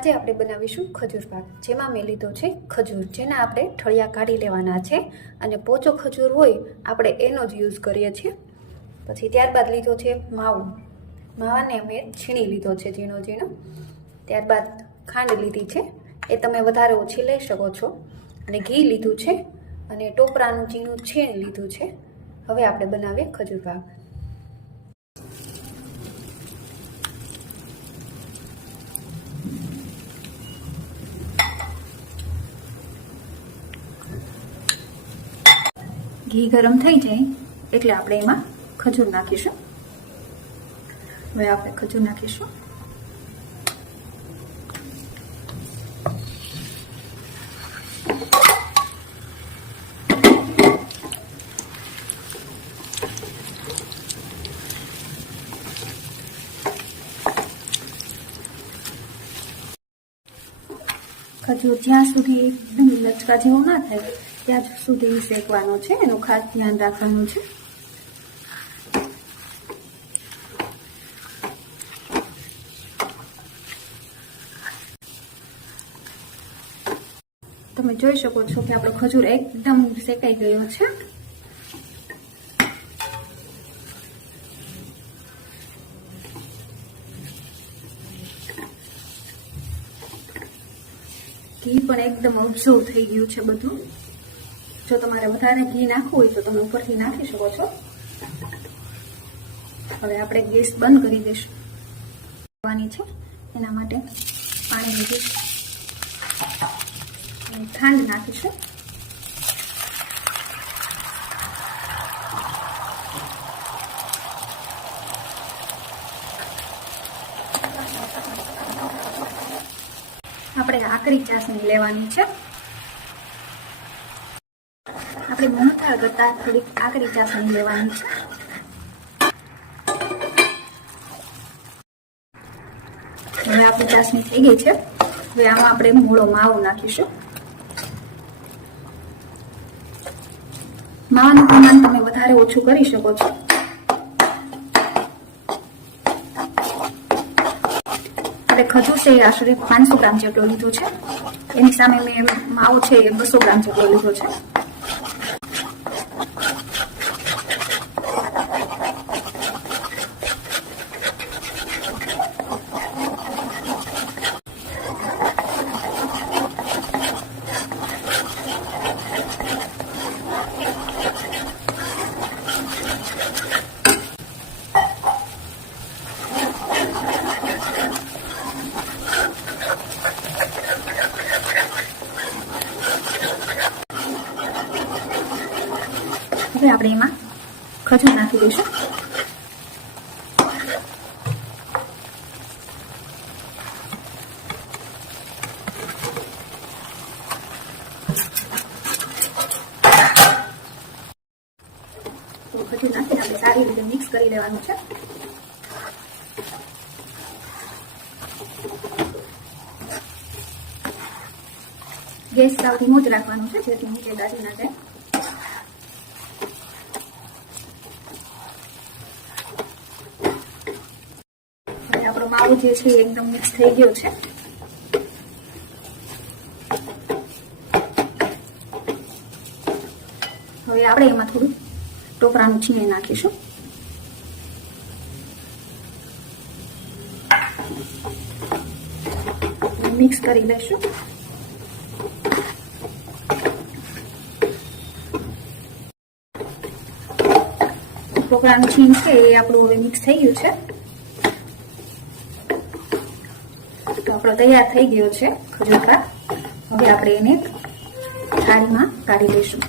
આજે આપણે બનાવીશું ખજૂર પાક, જેમાં મેં લીધો છે ખજૂર, જેના આપણે ઠળિયા કાઢી લેવાના છે અને પોચો ખજૂર હોય આપણે એનો જ યુઝ કરીએ છીએ. પછી ત્યારબાદ લીધો છે માવો. માવાને મેં છીણી લીધો છે ઝીણો ઝીણો. ત્યારબાદ ખાંડ લીધી છે, એ તમે વધારે ઓછી લઈ શકો છો. અને ઘી લીધું છે અને ટોપરાનું ઝીણું છીણ લીધું છે. હવે આપણે બનાવીએ ખજૂર પાક. ઘી ગરમ થઈ જાય એટલે આપણે એમાં ખજૂર નાખીશું. હવે આપણે ખજૂર નાખીશું. ખજૂર જ્યાં સુધી એકદમ લચકા જેવો ના થાય ત્યાં સુધી શેકવાનો છે, એનું ખાસ ધ્યાન રાખવાનું છે. તમે જોઈ શકો છો કે આપણો ખજૂર એકદમ શેકાઈ ગયો છે. ઘી પણ એકદમ ઓબ્ઝર્વ થઈ ગયું છે બધું. જો તમારે વધારે ઘી નાખવું હોય તો તમે ઉપરથી નાખી શકો છો. હવે આપણે ગેસ બંધ કરી દઈશું. છે એના માટે પાણી લીધું, ખાંડ નાખીશું. આપણે આકરી ચાસણી લેવાની છે. આપણે મોટા કરતા થોડીક આકરી ચાસણી લેવાની છે. હવે આપણી ચાસણી થઈ ગઈ છે. હવે આમાં આપણે મોળો માવો નાખીશું. માવાનું પ્રમાણ તમે વધારે ઓછું કરી શકો છો. આપણે ખજૂર છે એ આશરે 500 ગ્રામ જેટલો લીધો છે. એની સામે મેં માવો છે એ 200 ગ્રામ જેટલો લીધો છે. હવે આપણે એમાં ખજૂર નાખી દઈશું. તો ખજૂર નાખીને આપણે સારી રીતે મિક્સ કરી લેવાનું છે. ગેસ સાવ ધીમો જ રાખવાનું છે, જેથી નીચે દાજી ના જાય. આપણો માવો જે છે એકદમ મિક્સ થઈ ગયો છે. હવે આપણે એમાં થોડું ટોપરાનું છીણી નાખીશું. મિક્સ કરી લઈશું. ટોપરાનું છીણ છે એ આપણું હવે મિક્સ થઈ ગયું છે. તો આપણો તૈયાર થઈ ગયો છે ખજૂર પાક. હવે આપણે એને થાળીમાં કાઢી લઈશું.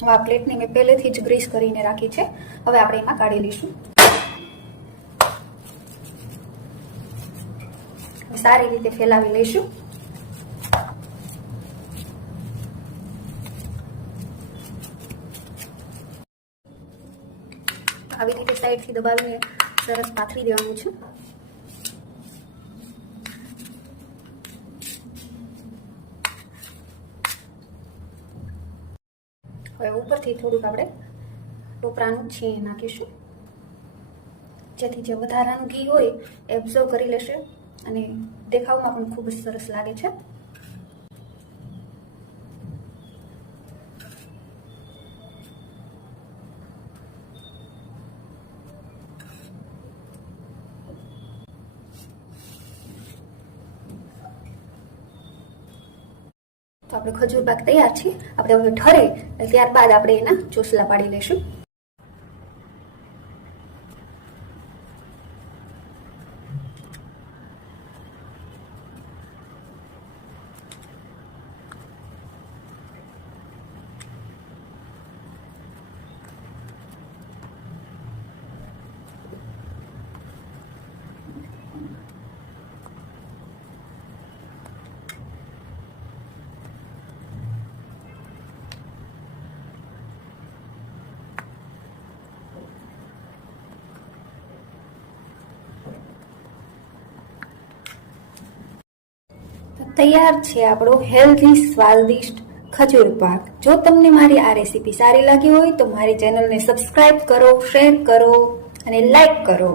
હવે આ પ્લેટને મેં પહેલેથી જ ગ્રીસ કરીને રાખી છે. હવે આપણે એમાં કાઢી લઈશું. સારી રીતે ફેલાવી લઈશું. આવી રીતે સાઈડથી દબાવીને સરસ પાથરી દેવાનું છે. હવે ઉપરથી થોડુંક આપણે ટોપરાનું છીણ નાખીશું, જેથી જે વધારાનું ઘી હોય એ એબ્ઝોર્વ કરી લેશે અને દેખાવમાં પણ ખૂબ જ સરસ લાગે છે. તો આપણે ખજૂર પાક તૈયાર છે. આપણે હવે ઠરે ત્યારબાદ આપણે એના ચોસલા પાડી લઈશું. તૈયાર છે આપણો હેલ્ધી સ્વાદિષ્ટ ખજૂર પાક. જો તમને મારી આ રેસીપી સારી લાગી હોય તો મારી ચેનલને સબસ્ક્રાઇબ કરો, શેર કરો અને લાઈક કરો.